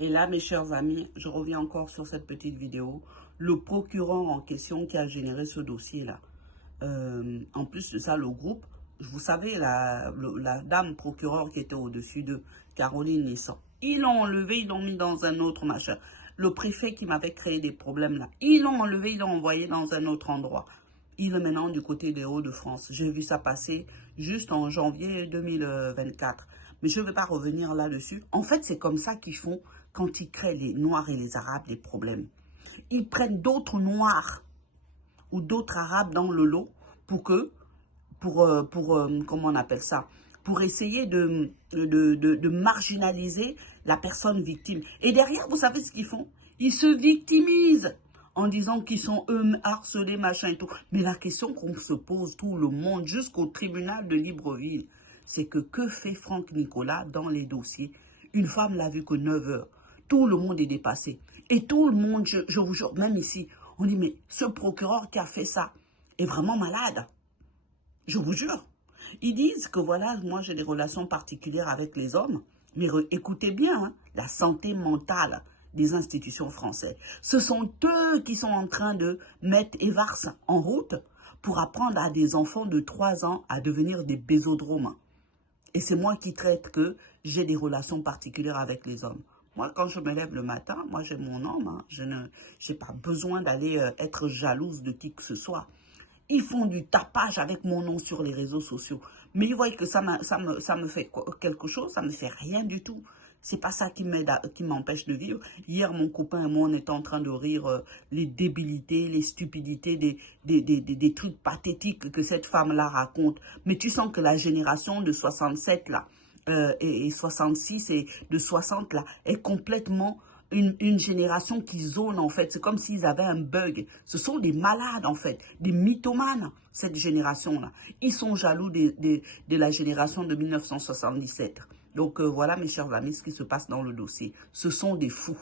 Et là, mes chers amis, je reviens encore sur cette petite vidéo. Le procureur en question qui a généré ce dossier-là. En plus de ça, le groupe, vous savez, la dame procureure qui était au-dessus de Caroline Nissan, ils l'ont enlevé, ils l'ont mis dans un autre machin. Le préfet qui m'avait créé des problèmes là, ils l'ont enlevé, ils l'ont envoyé dans un autre endroit. Il est maintenant du côté des Hauts-de-France. J'ai vu ça passer juste en janvier 2024. Mais je ne vais pas revenir là-dessus. En fait, c'est comme ça qu'ils font quand ils créent les Noirs et les Arabes des problèmes. Ils prennent d'autres Noirs ou d'autres Arabes dans le lot pour comment on appelle ça, pour essayer de marginaliser la personne victime. Et derrière, vous savez ce qu'ils font? Ils se victimisent en disant qu'ils sont eux harcelés, machin et tout. Mais la question qu'on se pose tout le monde, jusqu'au tribunal de Libreville, c'est que fait Franck Nicolas dans les dossiers? Une femme l'a vu que 9 heures. Tout le monde est dépassé. Et tout le monde, je vous jure, même ici, on dit, mais ce procureur qui a fait ça est vraiment malade. Je vous jure. Ils disent que voilà, moi j'ai des relations particulières avec les hommes. Mais écoutez bien, hein, la santé mentale des institutions françaises. Ce sont eux qui sont en train de mettre Evars en route pour apprendre à des enfants de 3 ans à devenir des bésodromes. Et c'est moi qui traite que j'ai des relations particulières avec les hommes. Moi, quand je me lève le matin, moi j'ai mon homme. Hein, je n'ai pas besoin d'aller être jalouse de qui que ce soit. Ils font du tapage avec mon nom sur les réseaux sociaux. Mais ils voient que ça me fait quelque chose, ça ne me fait rien du tout. C'est pas ça qui m'empêche de vivre. Hier, mon copain et moi, on était en train de rire les débilités, les stupidités, des trucs pathétiques que cette femme-là raconte. Mais tu sens que la génération de 67 là, et 66 et de 60 là, est complètement une génération qui zone en fait. C'est comme s'ils avaient un bug. Ce sont des malades en fait, des mythomanes, cette génération-là. Ils sont jaloux de la génération de 1977. Donc voilà mes chers amis, ce qui se passe dans le dossier. Ce sont des fous.